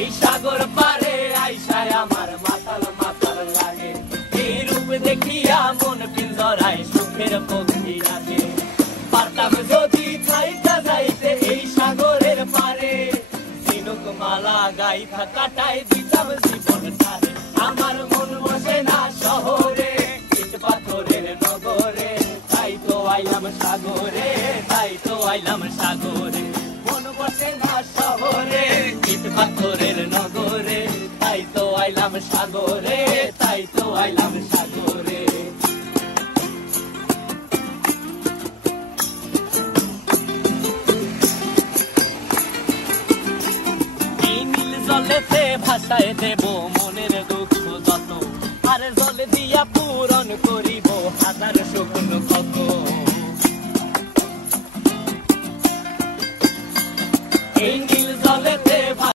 এই সাগর পারে আইসায় আমার মাতাল মাতাল লাগে, এই রূপ দেখিয়া মন পিঞ্জরায় সুখের পক্ষী রাখে। পারতাম যদি যাইতে যাইতে এই সাগরের পারে, ঝিনুক মালা গাইথা কাটাই দিতাম জীবনটারে। আমার মন বসে না শহরে, ইট পাথরের নগরে, তাই তো আইলাম সাগরে, তাই তো আইলাম সাগরে। মন বসে না শহরে, ইট পাথরের নগরে, তাই তো আইলাম সাগরে, তাই তো আইলাম সাগরে। এই নীল জলেতে ভাসায় দেব মনের দুঃখ যত, আর জল দিয়া পূরণ করিব হাজার শুকনো ক্ষত। এই নীল জলেতে